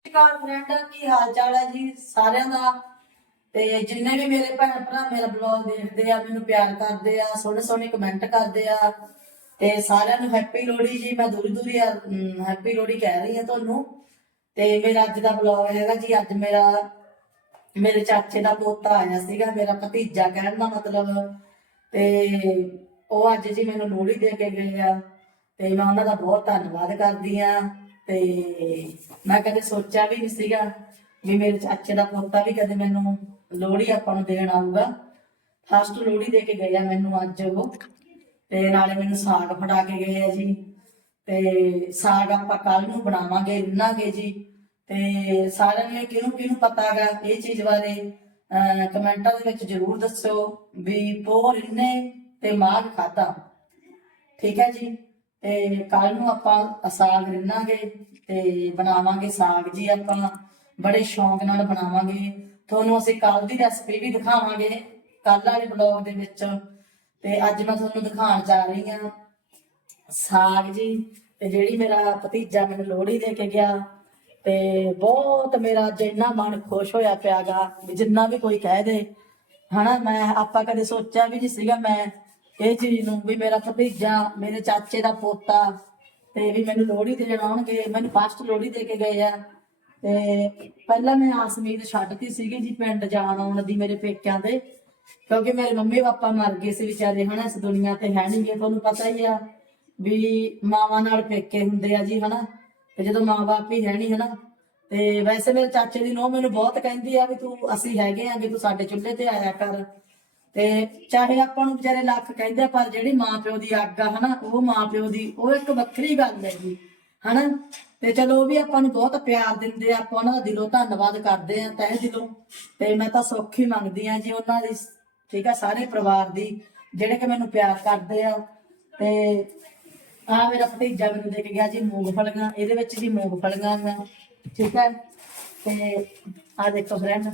ਸਤਿਕਾਰ ਫਰੈਂਡ ਕੀ ਹਾਲ ਚਾਲ ਹੈ ਜੀ ਸਾਰਿਆਂ ਦਾ? ਤੇ ਜਿੰਨੇ ਵੀ ਮੇਰੇ ਭੈਣ ਭਰਾ ਮੇਰਾ ਬਲੌਗ ਦੇਖਦੇ ਆ, ਮੈਨੂੰ ਪਿਆਰ ਕਰਦੇ ਆ, ਸੋਹਣੇ ਸੋਹਣੇ ਕਮੈਂਟ ਕਰਦੇ ਆ, ਤੇ ਸਾਰਿਆਂ ਨੂੰ ਹੈਪੀ ਲੋਹੜੀ ਜੀ, ਮੈਂ ਦੂਰੀ ਦੂਰੀ ਹੈਪੀ ਲੋਹੜੀ ਕਹਿ ਰਹੀ ਹਾਂ ਤੁਹਾਨੂੰ। ਤੇ ਮੇਰਾ ਅੱਜ ਦਾ ਬਲੌਗ ਹੈਗਾ ਜੀ, ਅੱਜ ਮੇਰਾ, ਮੇਰੇ ਚਾਚੇ ਦਾ ਪੋਤਾ ਆਇਆ ਸੀਗਾ, ਮੇਰਾ ਭਤੀਜਾ ਕਹਿਣ ਦਾ ਮਤਲਬ। ਤੇ ਉਹ ਅੱਜ ਜੀ ਮੈਨੂੰ ਲੋਹੜੀ ਦੇ ਕੇ ਗਏ ਆ, ਤੇ ਮੈਂ ਉਹਨਾਂ ਦਾ ਬਹੁਤ ਧੰਨਵਾਦ ਕਰਦੀ ਆ। ਤੇ ਮੈਂ ਕਦੇ ਸੋਚਿਆ ਵੀ ਨਹੀਂ ਸੀਗਾ ਵੀ ਮੇਰੇ ਚਾਚੇ ਦਾ ਪੋਤਾ ਵੀ ਕਦੇ ਮੈਨੂੰ ਲੋਹੜੀ ਆਪਾਂ ਨੂੰ ਦੇਣ ਆਊਗਾ। ਫਸਟ ਲੋਹੜੀ ਦੇ ਕੇ ਗਏ ਆ ਮੈਨੂੰ ਅੱਜ ਉਹ। ਤੇ ਨਾਲੇ ਮੈਨੂੰ ਸਾਗ ਫੜਾ ਕੇ ਗਏ ਆ ਜੀ। ਤੇ ਸਾਗ ਆਪਾਂ ਕੱਲ ਨੂੰ ਬਣਾਵਾਂਗੇ, ਰਿੰਨਾਂਗੇ ਜੀ। ਤੇ ਸਾਰਿਆਂ ਨੂੰ ਕਿਹਨੂੰ ਕਿਹਨੂੰ ਪਤਾ ਹੈਗਾ? ਇਹ ਚੀਜ਼ ਬਾਰੇ, ਅਹ ਕਮੈਂਟਾਂ ਦੇ ਵਿੱਚ ਜਰੂਰ ਦੱਸੋ ਵੀ ਪੋਹ ਇੰਨੇ ਤੇ ਮਾਗ ਖਾਦਾ ਠੀਕ ਹੈ ਜੀ? ਤੇ ਕੱਲ ਨੂੰ ਆਪਾਂ ਸਾਗ ਰਿੰਨਾਂਗੇ ਤੇ ਬਣਾਵਾਂਗੇ ਸਾਗ ਜੀ ਆਪਾਂ। ਬੜੇ ਸ਼ੌਂਕ ਨਾਲ ਬਣਾਵਾਂਗੇ। ਤੁਹਾਨੂੰ ਅਸੀਂ ਕੱਲ ਦੀ ਰੈਸਪੀ ਵੀ ਦਿਖਾਵਾਂਗੇ ਕੱਲ ਵਾਲੇ ਬਲੌਗ ਦੇ ਵਿੱਚ। ਤੇ ਅੱਜ ਮੈਂ ਤੁਹਾਨੂੰ ਦਿਖਾਉਣ ਜਾ ਰਹੀ ਹਾਂ ਸਾਗ ਜੀ। ਤੇ ਜਿਹੜੀ ਮੇਰਾ ਭਤੀਜਾ ਮੈਨੂੰ ਲੋਹੜੀ ਦੇ ਕੇ ਗਿਆ, ਤੇ ਬਹੁਤ ਮੇਰਾ ਅੱਜ ਇੰਨਾ ਮਨ ਖੁਸ਼ ਹੋਇਆ ਪਿਆਗਾ ਵੀ ਜਿੰਨਾ ਵੀ ਕੋਈ ਕਹਿ ਦੇ। ਹਨਾ, ਮੈਂ ਆਪਾਂ ਕਦੇ ਸੋਚਿਆ ਵੀ ਨਹੀਂ ਸੀਗਾ, ਮੈਂ ਇਹ ਚੀਜ਼ ਨੂੰ ਵੀ ਮੇਰਾ ਭਤੀਜਾ, ਮੇਰੇ ਚਾਚੇ ਦਾ ਪੋਤਾ ਤੇ ਵੀ ਮੈਨੂੰ ਲੋਹੜੀ ਦੇਣ ਆਉਣਗੇ ਮੈਨੂੰ ਫਸਟ ਲੋਹੜੀ ਦੇ ਕੇ ਗਏ ਆ। ਤੇ ਪਹਿਲਾਂ ਮੈਂ ਆਸ ਛੱਡਤੀ ਸੀਗੀ ਜੀ ਪਿੰਡ ਜਾਣ ਆਉਣ ਦੀ ਮੇਰੇ ਪੇਕਿਆਂ ਦੇ, ਕਿਉਂਕਿ ਮੇਰੇ ਮੰਮੀ ਪਾਪਾ ਮਰ ਗਏ ਸੀ ਵਿਚਾਰੇ, ਹਨਾ, ਇਸ ਦੁਨੀਆ ਤੇ ਹੈ ਨਹੀਂਗੇ ਤੁਹਾਨੂੰ ਪਤਾ ਹੀ ਆ ਵੀ ਮਾਵਾਂ ਨਾਲ ਪੇਕੇ ਹੁੰਦੇ ਆ ਜੀ, ਹਨਾ, ਤੇ ਜਦੋਂ ਮਾਂ-ਬਾਪ ਹੀ ਹੈ ਨਹੀਂ ਹਨਾ, ਤੇ ਵੈਸੇ ਮੇਰੇ ਚਾਚੇ ਦੀ ਨੋਹ ਮੈਨੂੰ ਬਹੁਤ ਕਹਿੰਦੀ ਆ ਵੀ ਤੂੰ, ਅਸੀਂ ਹੈਗੇ ਆਂਗੇ ਤੂੰ ਸਾਡੇ ਚੁੱਲ੍ਹੇ ਤੇ ਆਇਆ ਕਰ। ਤੇ ਚਾਹੇ ਆਪਾਂ ਨੂੰ ਵਿਚਾਰੇ ਲੱਖ ਕਹਿੰਦੇ ਆ, ਪਰ ਜਿਹੜੀ ਮਾਂ ਪਿਓ ਦੀ ਅੱਗ ਆ ਹਨਾ ਉਹ ਮਾਂ ਪਿਓ ਦੀ ਉਹ ਇੱਕ ਵੱਖਰੀ ਗੱਲ ਹੈ ਜੀ ਹਨਾ। ਤੇ ਚਲੋ ਉਹ ਵੀ ਆਪਾਂ ਨੂੰ ਬਹੁਤ ਪਿਆਰ ਦਿੰਦੇ ਆ ਆਪਾਂ ਉਹਨਾਂ ਦਾ ਦਿਲੋਂ ਧੰਨਵਾਦ ਕਰਦੇ ਆ ਤਹਿ ਦਿਲੋਂ। ਤੇ ਮੈਂ ਤਾਂ ਸੌਖੀ ਮੰਗਦੀ ਆ ਜੀ ਉਹਨਾਂ ਦੀ ਠੀਕ ਆ ਸਾਰੇ ਪਰਿਵਾਰ ਦੀ ਜਿਹੜੇ ਕਿ ਮੈਨੂੰ ਪਿਆਰ ਕਰਦੇ ਆ। ਤੇ ਆ ਮੇਰਾ ਭਤੀਜਾ ਮੈਨੂੰ ਦੇ ਕੇ ਗਿਆ ਜੀ ਮੂੰਗਫਲੀਆਂ ਇਹਦੇ ਵਿੱਚ ਜੀ ਮੂੰਗਫਲੀਆਂ ਆ ਠੀਕ ਹੈ ਤੇ ਆ ਦੇਖੋ ਫਰੈਂਡ।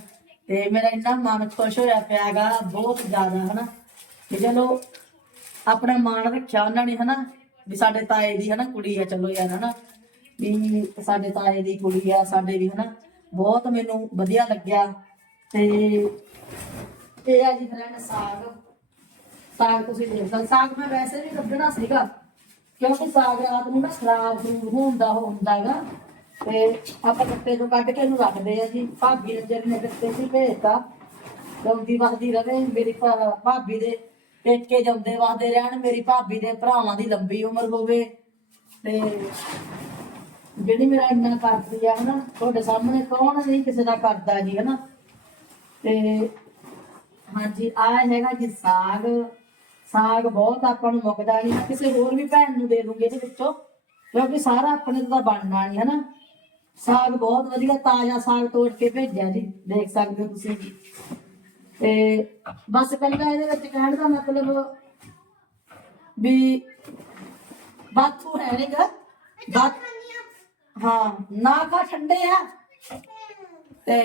ਤੇ ਮੇਰਾ ਇੰਨਾ ਮਨ ਖੁਸ਼ ਹੋਇਆ ਪਿਆਗਾ, ਬਹੁਤ ਜ਼ਿਆਦਾ, ਹਨਾ? ਤੇ ਚਲੋ, ਆਪਣਾ ਮਾਣ ਰੱਖਿਆ ਉਹਨਾਂ ਨੇ, ਹਨਾ? ਵੀ ਸਾਡੇ ਤਾਏ ਦੀ, ਹਨਾ, ਕੁੜੀ ਆ, ਚਲੋ ਯਾਰ, ਹਨਾ? ਵੀ ਸਾਡੇ ਤਾਏ ਦੀ ਕੁੜੀ ਆ, ਸਾਡੇ ਵੀ, ਹਨਾ? ਬਹੁਤ ਮੈਨੂੰ ਵਧੀਆ ਲੱਗਿਆ। ਤੇ ਇਹ ਆ ਜੀ ਫਰੈਂਡ ਸਾਗ। ਸਾਗ ਤੁਸੀਂ ਦੇਖ ਸਕਦੇ ਸਾਗ ਮੈਂ ਵੈਸੇ ਵੀ ਕੱਢਣਾ ਸੀਗਾ, ਕਿਉਂਕਿ ਸਾਗ ਰਾਤ ਨੂੰ ਨਾ ਖਰਾਬ ਖਰੂਬ ਹੁੰਦਾ ਹੁੰਦਾਗਾ ਤੇ ਆਪਾਂ ਕੱਟੇ ਨੂੰ ਕੱਢ ਕੇ ਇਹਨੂੰ ਰੱਖਦੇ ਆ ਜੀ। ਭਾਬੀ ਨੇ ਜਿਹੜੀ ਨੇ ਕੱਟੇ ਸੀ ਭੇਜਤਾ ਲੰਦੀ ਵਸਦੀ ਰਵੇ ਮੇਰੀ ਭਾ- ਭਾਬੀ ਦੇ ਪੇਕੇ ਜਾਂਦੇ ਵਸਦੇ ਰਹਿਣ, ਮੇਰੀ ਭਾਬੀ ਦੇ ਭਰਾਵਾਂ ਦੀ ਲੰਬੀ ਉਮਰ ਹੋਵੇ। ਤੇ ਜਿਹੜੀ ਮੇਰਾ ਇੰਨਾ ਕਰਦੀ ਆ ਹਨਾ, ਤੁਹਾਡੇ ਸਾਹਮਣੇ ਕੌਣ ਨਹੀਂ ਕਿਸੇ ਦਾ ਕਰਦਾ ਜੀ, ਹਨਾ? ਤੇ ਹਾਂਜੀ, ਆ ਹੈਗਾ ਜੀ ਸਾਗ। ਸਾਗ ਬਹੁਤ ਆਪਾਂ ਨੂੰ ਮੁੱਕਦਾ ਨਹੀਂ। ਕਿਸੇ ਹੋਰ ਵੀ ਭੈਣ ਨੂੰ ਦੇ ਦੂੰਗੇ ਇਹਦੇ ਵਿੱਚੋਂ, ਕਿਉਂਕਿ ਸਾਰਾ ਆਪਣੇ ਤੋਂ ਤਾਂ ਬਣਨਾ ਨਹੀਂ, ਹਨਾ? ਸਾਗ ਬਹੁਤ ਵਧੀਆ, ਤਾਜ਼ਾ ਸਾਗ ਤੋੜ ਕੇ ਭੇਜਿਆ ਜੀ, ਦੇਖ ਸਕਦੇ ਹੋ ਤੁਸੀਂ ਤੇ ਬਸ ਪਹਿਲਾਂ ਇਹਦੇ ਵਿੱਚ ਕਹਿਣ ਦਾ ਮਤਲਬ ਵੀ ਬਾਥੂ ਹੈ ਨਹੀਂਗਾ ਬਾਥ ਹਾਂ, ਨਾ ਖਾ, ਠੰਡੇ ਆ। ਤੇ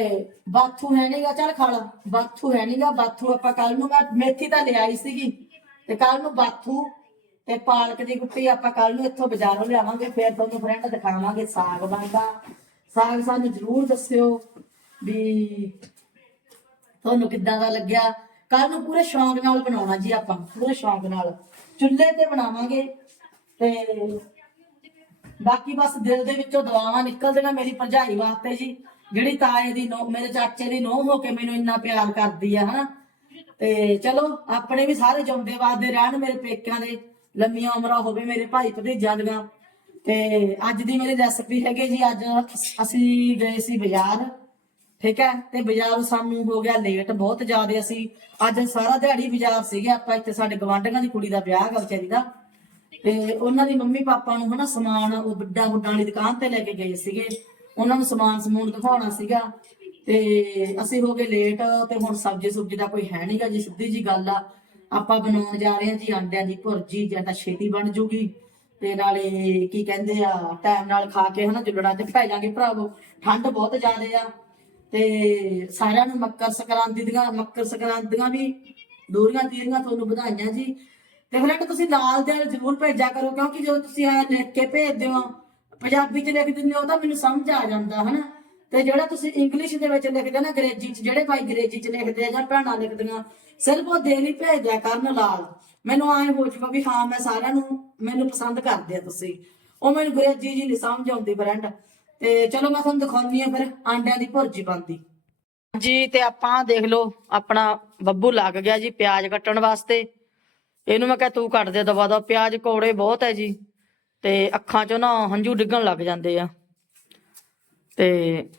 ਬਾਥੂ ਹੈ ਨਹੀਂਗਾ ਚੱਲ ਖਾ ਲਾ। ਬਾਥੂ ਹੈ ਨਹੀਂਗਾ ਬਾਥੂ ਆਪਾਂ ਕੱਲ ਨੂੰ ਮੈਂ ਮੇਥੀ ਤਾਂ ਲਿਆਈ ਸੀਗੀ। ਤੇ ਕੱਲ ਨੂੰ ਬਾਥੂ ਤੇ ਪਾਲਕ ਦੀ ਗੁੱਟੀ ਆਪਾਂ ਕੱਲ ਨੂੰ ਇੱਥੋਂ ਬਾਜ਼ਾਰੋਂ ਲਿਆਵਾਂਗੇ, ਫਿਰ ਤੁਹਾਨੂੰ ਫਰੈਂਡ ਦਿਖਾਵਾਂਗੇ ਸਾਗ ਬਣਦਾ। ਸਾਗ ਸਾਨੂੰ ਜ਼ਰੂਰ ਦੱਸਿਓ ਵੀ ਤੁਹਾਨੂੰ ਕਿੱਦਾਂ ਦਾ ਲੱਗਿਆ। ਕੱਲ ਨੂੰ ਪੂਰੇ ਸ਼ੌਂਕ ਨਾਲ ਬਣਾਉਣਾ ਜੀ ਆਪਾਂ, ਪੂਰੇ ਸ਼ੌਂਕ ਨਾਲ। ਚੁੱਲ੍ਹੇ ਤੇ ਬਣਾਵਾਂਗੇ ਤੇ ਬਾਕੀ ਬਸ ਦਿਲ ਦੇ ਵਿੱਚੋਂ ਦੁਆਵਾਂ ਨਿਕਲਦੀਆਂ ਮੇਰੀ ਭਰਜਾਈ ਵਾਸਤੇ ਜੀ, ਜਿਹੜੀ ਤਾਏ ਦੀ ਨੋ, ਮੇਰੇ ਚਾਚੇ ਦੀ ਨੋਹ ਹੋ ਕੇ ਮੈਨੂੰ ਇੰਨਾ ਪਿਆਰ ਕਰਦੀ ਆ, ਹਨਾ। ਤੇ ਚਲੋ, ਆਪਣੇ ਵੀ ਸਾਰੇ ਜਿਉਂਦੇ ਵਾਸਦੇ ਰਹਿਣ ਮੇਰੇ ਪੇਕਿਆਂ ਦੇ। ਲੰਮੀਆਂ ਉਮਰਾਂ ਹੋਵੇ ਮੇਰੇ ਭਾਈ ਭਤੀਜਿਆਂ ਦੀਆਂ। ਤੇ ਅੱਜ ਦੀ ਮੇਰੀ ਰੈਸਪੀ ਹੈਗੀ ਜੀ, ਅੱਜ ਅਸੀਂ ਗਏ ਸੀ ਬਾਜ਼ਾਰ, ਠੀਕ ਹੈ? ਤੇ ਬਾਜ਼ਾਰ ਸਾਨੂੰ ਹੋ ਗਿਆ ਲੇਟ ਬਹੁਤ ਜ਼ਿਆਦਾ ਅਸੀਂ। ਅੱਜ ਸਾਰਾ ਦਿਹਾੜੀ ਬਾਜ਼ਾਰ ਸੀਗੇ ਆਪਾਂ, ਇੱਥੇ ਸਾਡੇ ਗਵਾਂਢੀਆਂ ਦੀ ਕੁੜੀ ਦਾ ਵਿਆਹ ਗਾ ਵਿਚਾਰੀ ਦਾ। ਤੇ ਉਹਨਾਂ ਦੀ ਮੰਮੀ ਪਾਪਾ ਨੂੰ ਹਨਾ ਸਮਾਨ, ਉਹ ਵੱਡਾ ਵੱਡਾ ਵਾਲੀ ਦੁਕਾਨ ਤੇ ਲੈ ਕੇ ਗਏ ਸੀਗੇ। ਉਹਨਾਂ ਨੂੰ ਸਮਾਨ ਸਮੂਨ ਦਿਖਾਉਣਾ ਸੀਗਾ। ਤੇ ਅਸੀਂ ਹੋ ਗਏ ਲੇਟ ਤੇ ਹੁਣ ਸਬਜ਼ੀ ਸੁਬਜ਼ੀ ਦਾ ਕੋਈ ਹੈ ਨਹੀਂਗਾ ਜੀ, ਸਿੱਧੀ ਜੀ ਗੱਲ ਆ। ਆਪਾਂ ਬਣਾਉਣ ਜਾ ਰਹੇ ਹਾਂ ਜੀ ਅੰਡਿਆਂ ਦੀ ਭੁਰਜੀ, ਜਾਂ ਤਾਂ ਛੇਤੀ ਬਣ ਜੂਗੀ। ਤੇ ਨਾਲੇ ਕੀ ਕਹਿੰਦੇ ਆ ਟਾਈਮ ਨਾਲ ਖਾ ਕੇ ਹਨਾ ਜੁਲਣਾ ਤੇ ਪੈ ਜਾਾਂਗੇ ਭਰਾਵੋ। ਠੰਡ ਬਹੁਤ ਜ਼ਿਆਦੇ ਆ। ਤੇ ਸਾਰਿਆਂ ਨੂੰ ਮੱਕਰ ਸੰਕ੍ਰਾਂਤੀ ਦੀਆਂ, ਮੱਕਰ ਸੰਕ੍ਰਾਂਤੀ ਦੀਆਂ ਵੀ ਦੋਰੀਆਂ ਤੀਰੀਆਂ ਤੁਹਾਨੂੰ ਵਧਾਈਆਂ ਜੀ। ਤੇ ਫਰੈਂਡ ਤੁਸੀਂ ਲਾਲ ਦੇ ਜ਼ਰੂਰ ਭੇਜਿਆ ਕਰੋ, ਕਿਉਂਕਿ ਜਦੋਂ ਤੁਸੀਂ ਇਹ ਲਿਖ ਕੇ ਭੇਜਦੇ ਹੋ ਪੰਜਾਬੀ ਚ ਲਿਖ ਦਿੰਦੇ ਹੋ ਤਾਂ ਮੈਨੂੰ ਸਮਝ ਆ ਜਾਂਦਾ, ਹਨਾ। ਤੇ ਜਿਹੜਾ ਤੁਸੀਂ ਇੰਗਲਿਸ਼ ਦੇ ਵਿੱਚ ਲਿਖਦੇ ਨਾ, ਅੰਗਰੇਜ਼ੀ ਚ, ਜਿਹੜੇ ਭਾਈ ਅੰਗਰੇਜ਼ੀ ਚ ਲਿਖਦੇ ਆ ਜਾਂ ਭੈਣਾਂ ਲਿਖਦੀਆਂ, ਸਿਰਫ ਉਹ ਦਿਲ ਹੀ ਭੇਜਿਆ ਕਰਨ ਲਾਲ ਮੈਨੂੰ ਐਂ ਹੋ ਜਾਊਗਾ ਵੀ ਹਾਂ, ਮੈਂ ਸਾਰਿਆਂ ਨੂੰ ਮੈਨੂੰ ਪਸੰਦ ਕਰਦੇ ਆ ਤੁਸੀਂ। ਉਹ ਮੈਨੂੰ ਅੰਗਰੇਜ਼ੀ ਜੀ ਨਹੀਂ ਸਮਝ ਆਉਂਦੀ ਫਰੈਂਡ ਤੇ ਚਲੋ ਮੈਂ ਤੁਹਾਨੂੰ ਦਿਖਾਉਣੀ ਆ ਫਿਰ, ਆਂਡਿਆਂ ਦੀ ਭੁਰਜੀ ਬਣਦੀ। ਜੀ ਤੇ ਆਪਾਂ ਦੇਖ ਲਓ, ਆਪਣਾ ਬੱਬੂ ਲੱਗ ਗਿਆ ਜੀ ਪਿਆਜ਼ ਕੱਟਣ ਵਾਸਤੇ। ਇਹਨੂੰ ਮੈਂ ਕਿਹਾ ਤੂੰ ਕੱਟ ਦੇ, ਦਵਾ ਦਾ ਪਿਆਜ਼ ਕੌੜੇ ਬਹੁਤ ਹੈ ਜੀ। ਤੇ ਅੱਖਾਂ ਚੋਂ ਨਾ ਹੰਝੂ ਡਿੱਗਣ ਲੱਗ ਜਾਂਦੇ ਆ। ਤੇ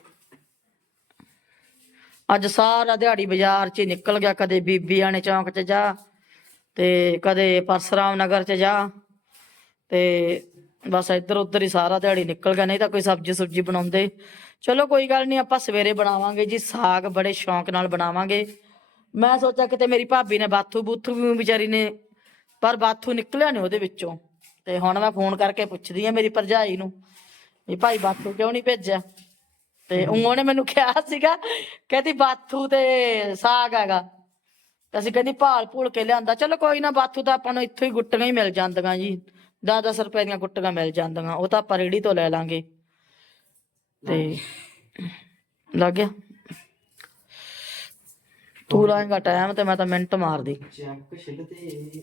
ਅੱਜ ਸਾਰਾ ਦਿਹਾੜੀ ਬਾਜ਼ਾਰ 'ਚ ਹੀ ਨਿਕਲ ਗਿਆ, ਕਦੇ ਬੀਬੀ ਆਣੇ ਚੌਂਕ 'ਚ ਜਾ, ਤੇ ਕਦੇ ਪਰਸਰਾਮ ਨਗਰ 'ਚ ਜਾ, ਤੇ ਬਸ ਇੱਧਰ ਉੱਧਰ ਹੀ ਸਾਰਾ ਦਿਹਾੜੀ ਨਿਕਲ ਗਿਆ, ਨਹੀਂ ਤਾਂ ਕੋਈ ਸਬਜ਼ੀ ਸੁਬਜੀ ਬਣਾਉਂਦੇ। ਚਲੋ ਕੋਈ ਗੱਲ ਨਹੀਂ, ਆਪਾਂ ਸਵੇਰੇ ਬਣਾਵਾਂਗੇ ਜੀ, ਸਾਗ ਬੜੇ ਸ਼ੌਂਕ ਨਾਲ ਬਣਾਵਾਂਗੇ। ਮੈਂ ਸੋਚਿਆ ਕਿਤੇ ਮੇਰੀ ਭਾਬੀ ਨੇ ਬਾਥੂ ਬੂਥੂ ਵੀ ਵਿਚਾਰੀ ਨੇ, ਪਰ ਬਾਥੂ ਨਿਕਲਿਆ ਨਹੀਂ ਉਹਦੇ ਵਿੱਚੋਂ। ਤੇ ਹੁਣ ਮੈਂ ਫੋਨ ਕਰਕੇ ਪੁੱਛਦੀ ਆ ਮੇਰੀ ਭਰਜਾਈ ਨੂੰ ਵੀ ਭਾਈ ਬਾਥੂ ਕਿਉਂ ਨਹੀਂ ਭੇਜਿਆ? ਤੇ ਉਹ ਨੇ ਮੈਨੂੰ ਕਿਹਾ ਸੀਗਾ ਕਹਿੰਦੀ ਬਾਥੂ ਤੇ ਸਾਗ ਹੈਗਾ। ਤੇ ਅਸੀਂ ਕਹਿੰਦੀ ਭਾਲ ਭੂਲ ਕੇ ਲਿਆਂਦਾ। ਚਲੋ ਕੋਈ ਨਾ ਬਾਥੂ ਤਾਂ ਆਪਾਂ ਨੂੰ ਇੱਥੋਂ ਹੀ ਗੁੱਟੀਆਂ ਹੀ ਮਿਲ ਜਾਂਦੀਆਂ ਜੀ। 10-10 ਰੁਪਏ ਦੀਆਂ ਗੁੱਟੀਆਂ ਮਿਲ ਜਾਂਦੀਆਂ। ਉਹ ਤਾਂ ਆਪਾਂ ਰੇੜੀ ਤੋਂ ਲੈ ਲਾਂਗੇ। ਤੇ ਲੱਗ ਗਿਆ। ਤੂੰ ਲਾਏਗਾ ਟਾਈਮ ਤੇ ਮੈਂ ਤਾਂ ਮਿੰਟ ਮਾਰਦੀ। ਚੱਕ ਛਿੱਲ ਤੇ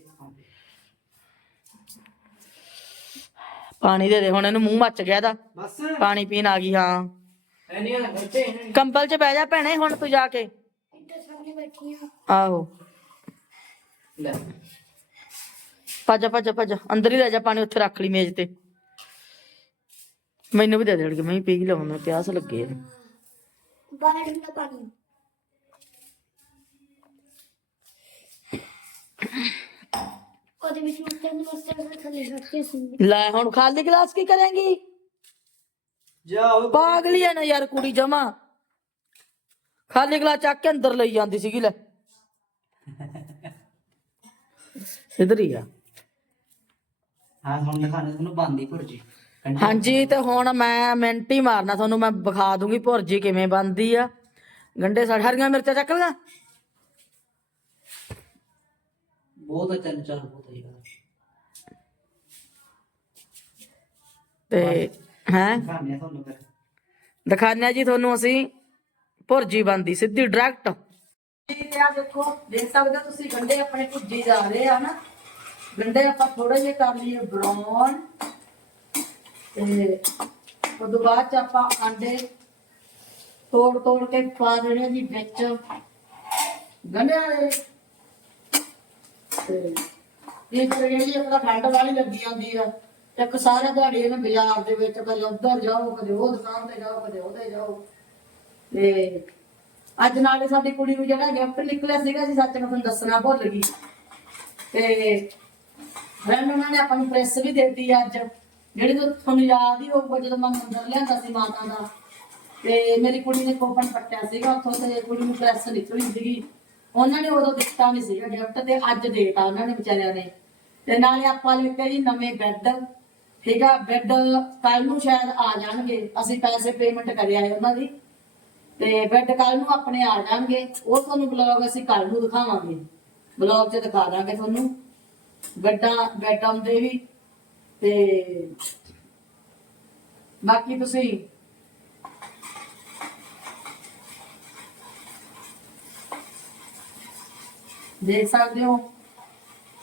ਪਾਣੀ ਦੇ ਦੇ ਹੁਣ ਇਹਨੂੰ ਮੂੰਹ ਮੱਚ ਗਿਆ ਦਾ ਬਸ। ਪਾਣੀ ਪੀਣ ਆ ਗਈ ਹਾਂ। ਕੰਬਲ 'ਚ ਬਹਿ ਜਾ ਭੈਣੇ ਹੁਣ ਤੂੰ ਜਾ ਕੇ ਆਹੋ ਲੈ ਭੱਜ ਜਾ, ਭੱਜ ਜਾ, ਭੱਜ ਜਾ। ਅੰਦਰ ਹੀ ਲੈ ਜਾ ਪਾਣੀ ਉੱਥੇ ਰੱਖ ਲਈ ਮੇਜ਼ ਤੇ ਮੈਨੂੰ ਵੀ ਦੇ ਦੇਣਗੇ ਮੈਂ ਵੀ ਪੀ ਲਵਾਂ ਮੈਂ ਪਿਆਸ ਲੱਗੀ ਹੈ ਬਾਹਰ ਠੰਡਾ ਪਾਣੀ ਉਹਦੇ ਵਿੱਚ ਮੁੱਕੇ ਨੂੰ ਮਸਤੇ ਥੱਲੇ ਰੱਖ ਕੇ ਸੁਣ ਲੈ ਹੁਣ ਖਾਲੀ ਗਲਾਸ ਕੀ ਕਰੇਂਗੀ ਜਾਓ। ਪਾਗਲੀ ਹੈ ਨਾ ਯਾਰ ਕੁੜੀ ਜਮਾ। ਖਾਲੀ ਗਲਾਸ ਚੱਕ ਕੇ ਅੰਦਰ ਲਈ ਜਾਂਦੀ ਸੀਗੀ ਲੈ। ਇਧਰ ਹੀ ਆ। ਹਾਂ ਹੁਣ ਦਿਖਾਣੇ ਤੁਹਾਨੂੰ ਬੰਦੀ ਭੁਰਜੀ। ਹਾਂਜੀ ਤੇ ਹੁਣ ਮੈਂ ਮਿੰਟ ਹੀ ਮਾਰਨਾ ਤੁਹਾਨੂੰ ਮੈਂ ਵਿਖਾ ਦੂੰਗੀ ਭੁਰਜੀ ਕਿਵੇਂ ਬਣਦੀ ਆ। ਗੰਡੇ ਸਾਡ ਹਰੀਆਂ ਮਿਰਚਾਂ ਚੱਕ ਲਾਂ ਬਹੁਤ ਅੱਛਾ ਚੱਲ ਬਹੁਤ ਹੈ ਤੇ ਹੈ? ਦਿਖਾਣੇ ਤੁਹਾਨੂੰ ਫਿਰ। ਦਿਖਾਉਂਦੇ ਜੀ ਤੁਹਾਨੂੰ ਅਸੀਂ ਭੁਰਜੀ ਬਣਦੀ ਸਿੱਧੀ ਡਾਇਰੈਕਟ ਜੀ ਤੇ ਆ ਦੇਖੋ ਦੇਖ ਸਕਦੇ ਹੋ ਤੁਸੀਂ ਗੰਡੇ ਆਪਣੇ ਭੁੱਜੀ ਜਾ ਰਹੇ ਆ ਨਾ। ਗੰਡੇ ਆਪਾਂ ਥੋੜੇ ਜਿਹੇ ਕਰ ਲਈਏ ਬਰਾਊਨ ਤੇ ਉਦੋਂ ਬਾਅਦ ਚ ਆਪਾਂ ਆਂਡੇ ਤੋੜ ਤੋੜ ਕੇ ਪਾ ਦੇਣੇ ਜੀ ਵਿੱਚ। ਗੰਡਿਆਂ ਦੇ ਤੇ ਇਹ ਜਿਹੜੀ ਆਪਣਾ ਠੰਡ ਵਾਲੀ ਲੱਗੀ ਜਾਂਦੀ ਆ ਇੱਕ ਸਾਰੇ ਦਿਹਾੜੀ ਇਹਨੇ ਬਾਜ਼ਾਰ ਦੇ ਵਿੱਚ ਕਦੇ ਉੱਧਰ ਜਾਓ, ਕਦੇ ਉਹ ਦੁਕਾਨ ਤੇ ਜਾਓ, ਕਦੇ ਉਹਦੇ ਜਾਓ। ਤੇ ਅੱਜ ਨਾਲੇ ਸਾਡੀ ਕੁੜੀ ਨੂੰ ਜਿਹੜਾ ਗਿਫਟ ਨਿਕਲਿਆ ਸੀਗਾ ਜੀ, ਸੱਚ ਮੈਂ ਤੁਹਾਨੂੰ ਦੱਸਣਾ ਭੁੱਲ ਗਈ। ਤੇ ਫਰੈਂਡ ਉਹਨਾਂ ਨੇ ਆਪਾਂ ਨੂੰ ਪ੍ਰੈਸ ਵੀ ਦੇਤੀ ਅੱਜ। ਜਿਹੜੀ ਤੁਹਾਨੂੰ ਯਾਦ ਹੀ ਹੋਊਗਾ ਜਦੋਂ ਮੈਂ ਮੰਦਰ ਲਿਆਂਦਾ ਸੀ ਮਾਤਾ ਦਾ। ਤੇ ਮੇਰੀ ਕੁੜੀ ਨੇ ਕੋਪਨ ਪੱਟਿਆ ਸੀਗਾ, ਉੱਥੋਂ ਤੇ ਕੁੜੀ ਨੂੰ ਪ੍ਰੈਸ ਨਿਕਲੀ ਸੀਗੀ। ਉਹਨਾਂ ਨੇ ਉਦੋਂ ਦਿੱਤਾ ਨਹੀਂ ਸੀਗਾ ਗਿਫਟ ਤੇ ਅੱਜ ਦੇਤਾ ਉਹਨਾਂ ਨੇ ਵਿਚਾਰਿਆਂ ਨੇ। ਤੇ ਨਾਲੇ ਆਪਾਂ ਲਿੱਤੇ ਜੀ ਨਵੇਂ ਬੈੱਡ ਠੀਕ ਆ ਬੈੱਡ ਕੱਲ ਨੂੰ ਸ਼ਾਇਦ ਆ ਜਾਣਗੇ। ਅਸੀਂ ਪੈਸੇ ਪੇਮੈਂਟ ਕਰਿਆ ਹੈ ਉਹਨਾਂ ਦੀ। ਤੇ ਬੈੱਡ ਕੱਲ ਨੂੰ ਆਪਣੇ ਆ ਜਾਣਗੇ। ਉਹ ਤੁਹਾਨੂੰ ਬਲੌਗ ਅਸੀਂ ਕੱਲ ਨੂੰ ਦਿਖਾਵਾਂਗੇ। ਬਲੌਗ 'ਚ ਦਿਖਾ ਦਾਂਗੇ ਤੁਹਾਨੂੰ। ਬੈੱਡਾਂ ਬੈੱਡ ਆਉਂਦੇ ਵੀ। ਤੇ ਬਾਕੀ ਤੁਸੀਂ ਦੇਖ ਸਕਦੇ ਹੋ।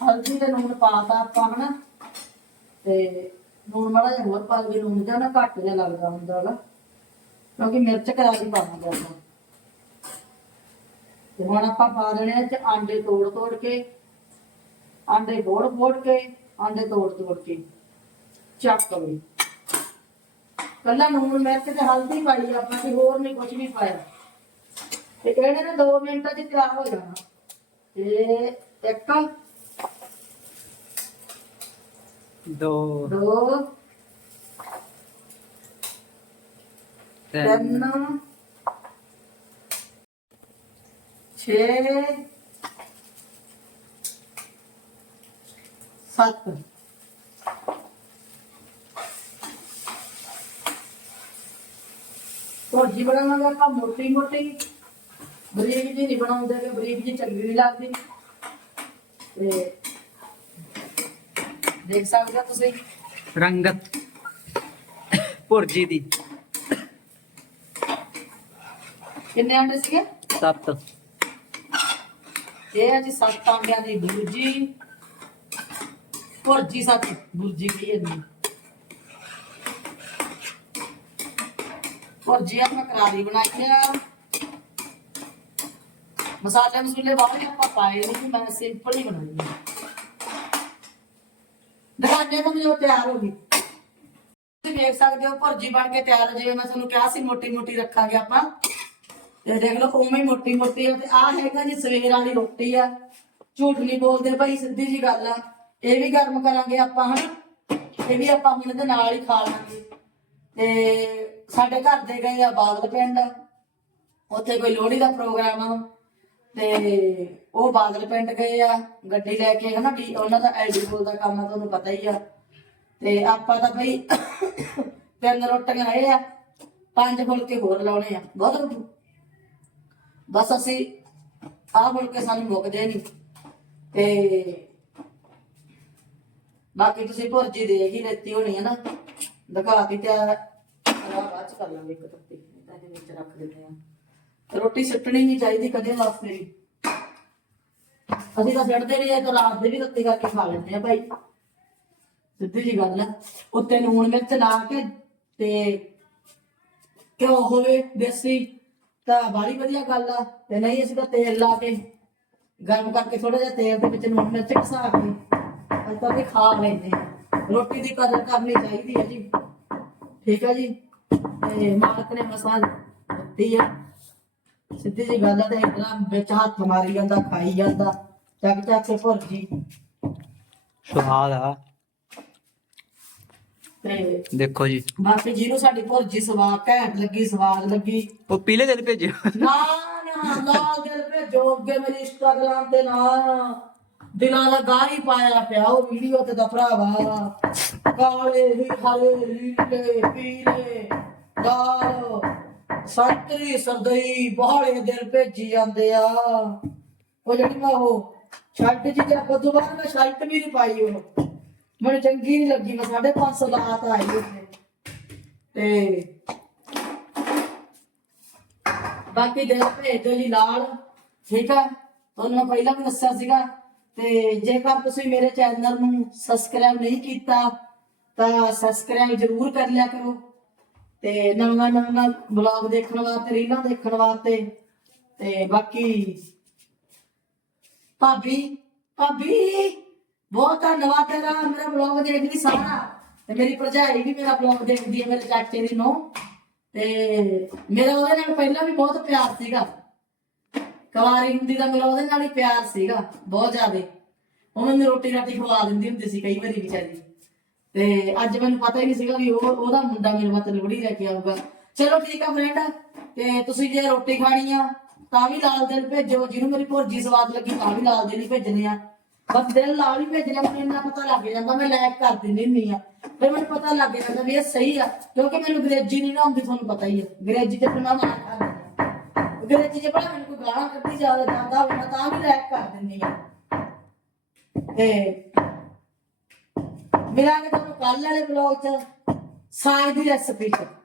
ਹਲਦੀ ਤੇ ਲੂਣ ਪਾਤਾ ਆਪਾਂ, ਹਨਾ? ਤੇ ਲੂਣ ਮਾੜਾ ਜਿਹਾ ਹੋਰ ਪਾ ਲਈਏ ਲੂਣ ਜਿਹਾ ਨਾ ਘੱਟ ਜਿਹਾ ਲੱਗਦਾ ਹੁੰਦਾ ਹੈਗਾ। ਕਿਉਂਕਿ ਮਿਰਚ ਕਰਾਰੀ ਪਾਵਾਂਗੇ ਆਪਾਂ। ਤੇ ਹੁਣ ਆਪਾਂ ਪਾ ਦੇਣੇ ਆ ਚ ਆਂਡੇ ਤੋੜ ਤੋੜ ਕੇ, ਆਂਡੇ ਫੋੜ ਫੋੜ ਕੇ, ਆਂਡੇ ਤੋੜ ਤੋੜ ਕੇ, ਚੱਕ ਵੀ ਕੱਲਾ ਲੂਣ ਮਿਰਚ ਤੇ ਹਲਦੀ ਪਾਈ ਆਪਾਂ ਤੇ ਹੋਰ ਨਹੀਂ ਕੁਝ ਵੀ ਪਾਇਆ। ਤੇ ਇਹਨੇ ਨਾ 2 ਮਿੰਟਾਂ 'ਚ ਤਿਆਰ ਹੋ ਜਾਣਾ। ਤੇ ਇੱਕ ਦੋ। ਦੋ। ਤਿੰਨ। ਤਿੰਨ ਛੇ। ਸੱਤ। ਭੁਰਜੀ ਬਣਾਵਾਂਗੇ ਆਪਾਂ ਮੋਟੀ ਮੋਟੀ। ਬਰੀਕ ਜੀ ਨਹੀਂ ਬਣਾਉਂਦੇ ਕਿ ਬਰੀਕ ਜੀ ਚੰਗੀ ਨਹੀਂ ਲੱਗਦੀ। ਤੇ ਦੇਖ ਸਕਦੇ ਹੋ ਤੁਸੀਂ? ਰੰਗਤ। ਦੀ। ਕਿੰਨੇ ਆਂਡੇ ਸੀਗੇ? ਸੱਤ। ਇਹ ਹੈ ਜੀ ਸੱਤ ਆਂਡਿਆਂ ਦੀ ਬੁਰਜੀ। ਭੁਰਜੀ ਸੱਤ ਬੁਰਜੀ ਕੀ ਹੈ ਜੀ? ਭੁਰਜੀ ਆਪਾਂ ਕਰਾਰੀ ਬਣਾਈ ਆ। ਮਸਾਲੇ ਮਸੂਲੇ ਬਾਹਰ ਆਪਾਂ ਪਾਏ ਨਹੀਂ ਮੈਂ ਸਿੰਪਲ ਹੀ ਬਣਾਈ ਆ। ਦਿਖਾਣੇ ਤਾਂ ਮੈਨੂੰ ਤਿਆਰ ਹੋ ਗਈ। ਤੁਸੀਂ ਦੇਖ ਸਕਦੇ ਹੋ, ਭੁਰਜੀ ਬਣ ਕੇ ਤਿਆਰ ਹੋ ਜਿਵੇਂ। ਮੈਂ ਤੁਹਾਨੂੰ ਕਿਹਾ ਸੀ, ਮੋਟੀ ਮੋਟੀ ਰੱਖਾਂਗੇ ਆਪਾਂ। ਤੇ ਦੇਖ ਲਓ, ਉਵੇਂ ਹੀ ਮੋਟੀ ਮੋਟੀ ਤੇ ਆ ਹੈਗਾ ਜੀ, ਸਵੇਰ ਵਾਲੀ ਰੋਟੀ ਆ। ਝੂਠ ਨਹੀਂ ਬੋਲਦੇ, ਭਾਈ, ਸਿੱਧੀ ਜੀ ਗੱਲ ਆ। ਇਹ ਵੀ ਗਰਮ ਕਰਾਂਗੇ ਆਪਾਂ, ਹਨਾ? ਇਹ ਵੀ ਆਪਾਂ ਹੁਣ ਇਹਦੇ ਨਾਲ ਹੀ ਖਾ ਲਾਂਗੇ। ਤੇ ਸਾਡੇ ਘਰ ਦੇ ਗਏ ਆ, ਬਾਦਲ ਪਿੰਡ। ਉੱਥੇ ਕੋਈ ਲੋਹੜੀ ਦਾ ਪ੍ਰੋਗਰਾਮ ਆ। ਤੇ ਉਹ ਬਾਦਲ ਪਿੰਡ ਗਏ ਆ, ਗੱਡੀ ਲੈ ਕੇ, ਹਨਾ ਡੀ ਉਹਨਾਂ ਦਾ ਐਡੀ ਕੋਲ ਦਾ ਕੰਮ ਆ, ਤੁਹਾਨੂੰ ਪਤਾ ਹੀ ਆ। ਤੇ ਆਪਾਂ ਤਾਂ ਬਈ ਤਿੰਨ ਰੋਟੀਆਂ ਇਹ ਆ, ਪੰਜ ਫੁਲਕੇ ਹੋਰ ਲਾਉਣੇ ਆ, ਬਹੁਤ ਰੋਟੀ। ਬਸ ਅਸੀਂ ਆਹ ਫੁਲਕੇ ਸਾਨੂੰ ਮੁੱਕਦੇ ਨਹੀਂ। ਤੇ ਬਾਕੀ ਤੁਸੀਂ ਭੁਰਜੀ ਦੇਖ ਹੀ ਲੈਤੀ ਹੋਣੀ ਹੈ ਨਾ ਦਿਖਾਤੀ ਤੇ ਬਾਅਦ ਚ ਕਰ ਲਾਂਗੇ ਇੱਕ ਤੱਤੀ ਇਹਦੇ ਵਿੱਚ ਰੱਖ ਦਿੰਦੇ ਆ। ਰੋਟੀ ਸੁੱਟਣੀ ਨਹੀਂ ਚਾਹੀਦੀ ਕਦੇ ਵਾਸਤੇ ਵੀ ਅਸੀਂ ਤਾਂ ਛੱਡਦੇ ਨਹੀਂ ਇਹ ਤਾਂ ਰਾਤ ਦੇ ਵੀ ਤੱਤੀ ਕਰਕੇ ਖਾ ਲੈਂਦੇ ਆ ਭਾਈ। ਸਿੱਧੀ ਜੀ ਗੱਲ ਹੈ ਉੱਤੇ ਲੂਣ ਮਿਰਚ ਲਾ ਕੇ ਤੇ ਘਿਓ ਹੋਵੇ ਦੇਸੀ, ਤਾਂ ਬੜੀ ਵਧੀਆ ਗੱਲ ਆ। ਤੇ ਨਹੀਂ, ਅਸੀਂ ਤਾਂ ਤੇਲ ਲਾ ਕੇ ਗਰਮ ਕਰਕੇ ਥੋੜਾ ਜਿਹਾ ਤੇਲ ਦੇ ਵਿੱਚ ਲੂਣ ਮਿਰਚ ਘਸਾ ਕੇ ਅਸੀਂ ਤਾਂ ਵੀ ਖਾ ਲੈਂਦੇ ਆ। ਰੋਟੀ ਦੀ ਕਦਰ ਕਰਨੀ ਚਾਹੀਦੀ ਹੈ ਜੀ। ਠੀਕ ਹੈ ਜੀ? ਤੇ ਮਾਲਕ ਨੇ ਮਸਾਂ ਦਿੱਤੀ ਆ। ਸਿੱਧੀ ਜੀ ਗੱਲ ਆ ਤੇ ਇਤਨਾ ਵਿੱਚ ਹੱਥ ਮਾਰੀ ਜਾਂਦਾ, ਖਾਈ ਜਾਂਦਾ। ਚੱਕ ਚੱਕ ਕੇ ਭੁਰਜੀ ਸੁਹਾਦ ਆ। ਤੇ ਦੇਖੋ ਜੀ। ਬਾਕੀ ਜਿਹਨੂੰ ਸਾਡੀ ਭੁਰਜੀ ਸਵਾਦ ਘੈਂਟ ਲੱਗੀ ਸਵਾਦ ਲੱਗੀ। ਉਹ ਪੀਲੇ ਦਿਲ ਭੇਜਿਓ। ਨਾ ਨਾ ਨਾ ਦਿਲ ਭੇਜੋ। ਅੱਗੇ ਮੇਰੀ ਇੰਸਟਾਗ੍ਰਾਮ ਤੇ ਨਾ ਦਿਲਾਂ ਦਾ ਗਾਹ ਹੀ ਪਾਇਆ ਪਿਆ। ਉਹ ਵੀਡੀਓ ਤੇ ਦਾ ਭਰਾਵਾ ਕਾਲੇ ਹੀ ਹਰੇ ਲੀਲੇ ਪੀਲੇ ਲਾਲ। ਸੰਤਰੀ ਸਰਦਈ ਬਹਾਲੇ ਦਿਲ ਭੇਜੀ ਜਾਂਦੇ ਆ। ਉਹ ਜਿਹੜੀ ਮੈਂ ਉਹ ਛੱਡ ਜੀ ਤੇ ਬਦੂ ਬਾਅਦ ਮੈਂ ਸ਼ਰਟ ਵੀ ਨਹੀਂ ਪਾਈ ਉਹ ਮੈਨੂੰ ਚੰਗੀ ਨਹੀਂ ਲੱਗੀ, ਮੈਂ 550 ਲਾਤ ਆਈ ਉੱਥੇ। ਤੇ ਬਾਕੀ ਦਿਲ ਭੇਜ ਜੀ ਲਾਲ ਠੀਕ ਆ? ਤੁਹਾਨੂੰ ਮੈਂ ਪਹਿਲਾਂ ਵੀ ਦੱਸਿਆ ਸੀਗਾ, ਤੇ ਜੇਕਰ ਤੁਸੀਂ ਮੇਰੇ ਚੈਨਲ ਨੂੰ ਸਬਸਕ੍ਰਾਈਬ ਨਹੀਂ ਕੀਤਾ, ਤਾਂ ਸਬਸਕ੍ਰਾਈਬ ਜ਼ਰੂਰ ਕਰ ਲਿਆ ਕਰੋ। ਤੇ ਨਵਾਂ ਨਵਾਂ ਬਲੌਗ ਦੇਖਣ ਵਾਸਤੇ, ਰੀਲਾਂ ਦੇਖਣ ਵਾਸਤੇ, ਤੇ ਬਾਕੀ ਭਾਬੀ ਭਾਬੀ, ਬਹੁਤ ਧੰਨਵਾਦ ਤੇਰਾ, ਮੇਰਾ ਬਲੌਗ ਦੇਖਦੀ ਸਾਰਾ। ਤੇ ਮੇਰੀ ਭਰਜਾਈ ਵੀ ਮੇਰਾ ਬਲੌਗ ਦੇਖਦੀ ਹੈ, ਮੇਰੇ ਚਾਚੇ ਦੀ ਨੂੰ ਤੇ ਮੇਰਾ ਉਹਦੇ ਨਾਲ ਪਹਿਲਾਂ ਵੀ ਬਹੁਤ ਪਿਆਰ ਸੀਗਾ। ਕਵਾਰੀ ਹੁੰਦੀ ਦਾ ਮੇਰਾ ਉਹਦੇ ਨਾਲ ਹੀ ਪਿਆਰ ਸੀਗਾ, ਬਹੁਤ ਜ਼ਿਆਦੇ। ਉਹ ਮੈਨੂੰ ਰੋਟੀ ਰਾਟੀ ਖਵਾ ਦਿੰਦੀ ਹੁੰਦੀ ਸੀ ਕਈ ਵਾਰੀ ਵਿਚਾਰੀ। ਤੇ ਅੱਜ ਮੈਨੂੰ ਪਤਾ ਹੀ ਨਹੀਂ ਸੀਗਾ ਵੀ ਉਹ ਉਹਦਾ ਮੁੰਡਾ ਮੇਰੇ ਵਾਸਤੇ ਲੋਹੜੀ ਲੈ ਕੇ ਆਊਗਾ। ਚਲੋ ਠੀਕ ਆ ਫਰੈਂਡ ਤੇ ਤੁਸੀਂ ਜੇ ਰੋਟੀ ਖਾਣੀ ਆ ਤਾਂ ਵੀ ਲਾਲ ਦਿਲ ਭੇਜੋ, ਜਿਹਨੂੰ ਮੇਰੀ ਭੁਰਜੀ ਸਵਾਦ ਲੱਗੀ ਤਾਂ ਵੀ ਲਾਲ ਦਿਲ ਹੀ ਭੇਜਣੇ ਆ। ਬਸ ਦਿਲ ਲਾਲ ਹੀ ਭੇਜਣੇ ਮੈਨੂੰ ਇੰਨਾ ਪਤਾ ਲੱਗ ਜਾਂਦਾ, ਮੈਂ ਲਾਇਕ ਕਰ ਦਿੰਦੀ ਹੁੰਦੀ ਆ। ਫਿਰ ਮੈਨੂੰ ਪਤਾ ਲੱਗ ਜਾਂਦਾ ਵੀ ਇਹ ਸਹੀ ਆ, ਕਿਉਂਕਿ ਮੈਨੂੰ ਅੰਗਰੇਜ਼ੀ ਨਹੀਂ ਨਾ ਆਉਂਦੀ, ਤੁਹਾਨੂੰ ਪਤਾ ਹੀ ਆ। ਅੰਗਰੇਜ਼ੀ ਤੇ ਫਿਰ ਮੈਂ ਮਾਰ ਖਾਂਦੀ ਆ। ਅੰਗਰੇਜ਼ੀ ਚ ਭਲਾ ਮੈਨੂੰ ਕੋਈ ਗਾਲਾਂ ਕੱਢੀ ਜ਼ਿਆਦਾ ਜਾਂਦਾ ਹੋਵੇ ਮੈਂ ਤਾਂ ਵੀ ਲਾਇਕ ਕਰ ਦਿੰਦੀ ਆ। ਤੇ ਮਿਲਾਂਗੇ ਤੁਹਾਨੂੰ ਕੱਲ ਵਾਲੇ ਬਲੌਗ 'ਚ ਸਾਗ ਦੀ ਰੈਸਪੀ 'ਚ।